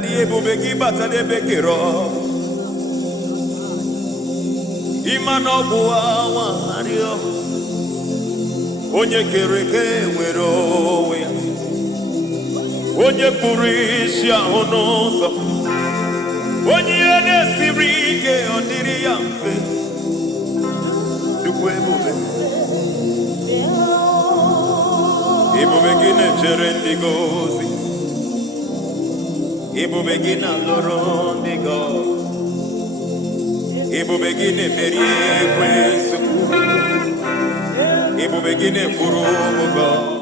Daddy ebube gị batara ebe kero. Imano buwa wario. Onye kere eke nwere onwe ya. Onye pụrụ isi ahụ n'ụzọ. Onye ihe na-esiri ike ọ dịrị ya mfe. Chukwu ebube. Ebube gị na-echere ndị gị ozi. Ebube gị na-alụrụ ndị gị ọgụ. Ebube gị na-emeri ekwensu. Ebube gị na-ekwuru ụgwọ.